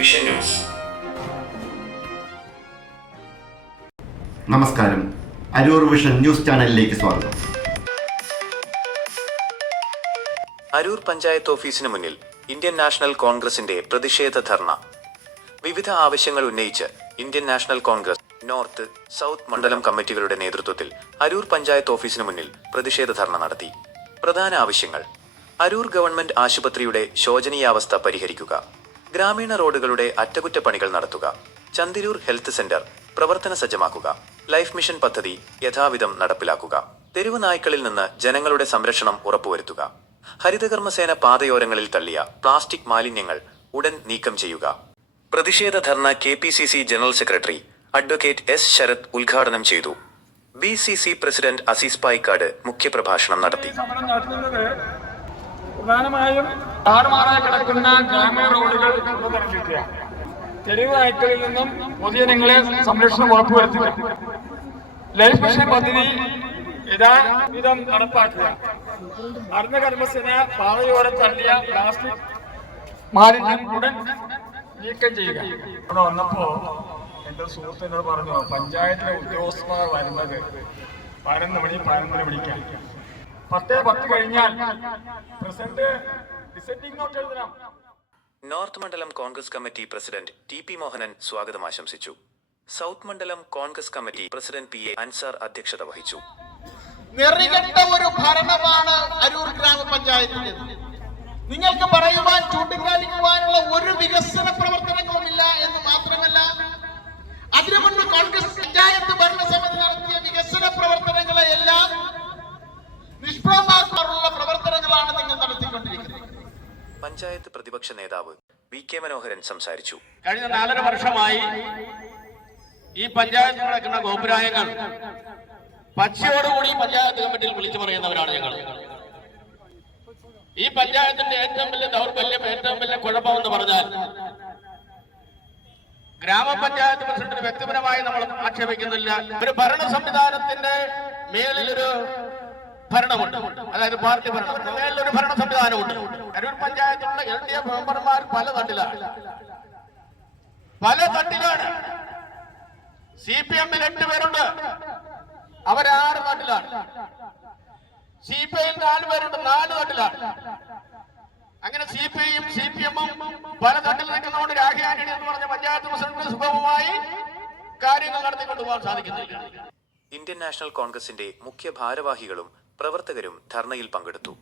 Vision news നമസ്കാരം. Aroor vision news ചാനലിലേക്ക് സ്വാഗതം. അരൂർ പഞ്ചായത്ത് ഓഫീസിന് മുന്നിൽ ഇന്ത്യൻ നാഷണൽ കോൺഗ്രസിന്റെ പ്രതിഷേധ ധർണ. വിവിധ ആവശ്യങ്ങൾ ഉന്നയിച്ച് Indian National Congress north south മണ്ഡലം കമ്മിറ്റികളുടെ നേതൃത്വത്തിൽ അരൂർ പഞ്ചായത്ത് ഓഫീസിന് മുന്നിൽ പ്രതിഷേധ ധർണ നടത്തി. പ്രധാന ആവശ്യങ്ങൾ. അരൂർ ഗവൺമെന്റ് ആശുപത്രിയുടെ ശോചനീയാവസ്ഥ പരിഹരിക്കുക. ഗ്രാമീണ റോഡുകളുടെ അറ്റകുറ്റപ്പണികൾ നടത്തുക. ചന്തിരൂർ ഹെൽത്ത് സെന്റർ പ്രവർത്തന സജ്ജമാക്കുക. ലൈഫ് മിഷൻ പദ്ധതി യഥാവിധം നടപ്പിലാക്കുക. തെരുവ് നായ്ക്കളിൽ നിന്ന് ജനങ്ങളുടെ സംരക്ഷണം ഉറപ്പുവരുത്തുക. ഹരിതകർമ്മസേന പാതയോരങ്ങളിൽ തള്ളിയ പ്ലാസ്റ്റിക് മാലിന്യങ്ങൾ ഉടൻ നീക്കം ചെയ്യുക. പ്രതിഷേധ dharna K P C C general secretary advocate S Sarath ഉദ്ഘാടനം ചെയ്തു. B C C president Azeez Payikkad മുഖ്യപ്രഭാഷണം നടത്തി. പ്രധാനമായും താറുമാറായി കിടക്കുന്ന ഗ്രാമീണ റോഡുകൾ തെരുവ് നായ്ക്കളിൽ നിന്നും പൊതുജനങ്ങളെ സംരക്ഷണം ഉറപ്പുവരുത്തുക ലൈഫ് മിഷൻ പദ്ധതി യഥാവിധം നടപ്പാക്കുക. അർദ്ധ കർമ്മസേന പാറയോടെ തള്ളിയ പ്ലാസ്റ്റിക് മാലിന്യം ഉടൻ നീക്കം ചെയ്യുക. ഇവിടെ വന്നപ്പോ എന്റെ സുഹൃത്ത് എന്നോട് പറഞ്ഞു പഞ്ചായത്തിലെ ഉദ്യോഗസ്ഥന്മാർ വരുന്നത് പതിനൊന്ന് മണി പതിനൊന്നര മണിക്കാണ്. പത്ത് പത്ത് കഴിഞ്ഞാൽ പ്രസിഡന്റ് ഡിസെൻഡിംഗ് നോട്ട് എഴുതണം. നോർത്ത് മണ്ഡലം Congress committee president T P Mohanan സ്വാഗതം ആശംസിച്ചു. സൗത്ത് മണ്ഡലം Congress committee president P A Ansar അധ്യക്ഷത വഹിച്ചു. നെറികെട്ട ഒരു ഭരണമാണ് അരൂർ ഗ്രാമപഞ്ചായത്തിന്റെത്. നിങ്ങൾക്ക് പറയുവാൻ ചൂണ്ടിക്കാണിക്കുവാനുള്ള ഒരു വികസന പഞ്ചായത്ത് പ്രതിപക്ഷ നേതാവ് വി കെ മനോഹരൻ സംസാരിച്ചു. കഴിഞ്ഞ നാലര വർഷമായി ഈ പഞ്ചായത്തിൽ നടക്കുന്ന ഗോപുരായങ്ങൾ പച്ചയോടുകൂടി പഞ്ചായത്ത് കമ്മിറ്റിയിൽ വിളിച്ചു പറയുന്നവരാണ് ഞങ്ങൾ. ഈ പഞ്ചായത്തിന്റെ ഏറ്റവും വലിയ ദൗർബല്യം ഏറ്റവും വലിയ കുഴപ്പം എന്ന് പറഞ്ഞാൽ ഗ്രാമപഞ്ചായത്ത് പ്രസിഡന്റിന് വ്യക്തിപരമായി നമ്മൾ ആക്ഷേപിക്കുന്നില്ല. ഒരു ഭരണ സംവിധാനത്തിന്റെ മേലിലൊരു ഭരണമുണ്ട്. അതായത് പാർട്ടി ഭരണം മേലൊരു ഭരണ സംവിധാനമുണ്ട് തരൂർ പഞ്ചായത്തിലുള്ള എൽ ഡി എഫ് മെമ്പർമാർ പല തട്ടിലാണ്. പല തട്ടിലാണ്. സി പി എമ്മിൽ എട്ട് പേരുണ്ട്. അവരാറ് തട്ടിലാണ്. സി പി ഐയിൽ നാല് പേരുണ്ട് നാല് തട്ടിലാണ്. അങ്ങനെ സി പി ഐയും സി പി എമ്മും പല തട്ടിൽ നിൽക്കുന്നതുകൊണ്ട് രാഹി ആന്റണി എന്ന് പറഞ്ഞ പഞ്ചായത്ത് പ്രസിഡന്റ് സുഗമമായി കാര്യങ്ങൾ നടത്തിക്കൊണ്ടുപോകാൻ സാധിക്കുന്നില്ല. ഇന്ത്യൻ നാഷണൽ കോൺഗ്രസിന്റെ മുഖ്യ ഭാരവാഹികളും പ്രവർത്തകരും ധർണയിൽ പങ്കെടുത്തു.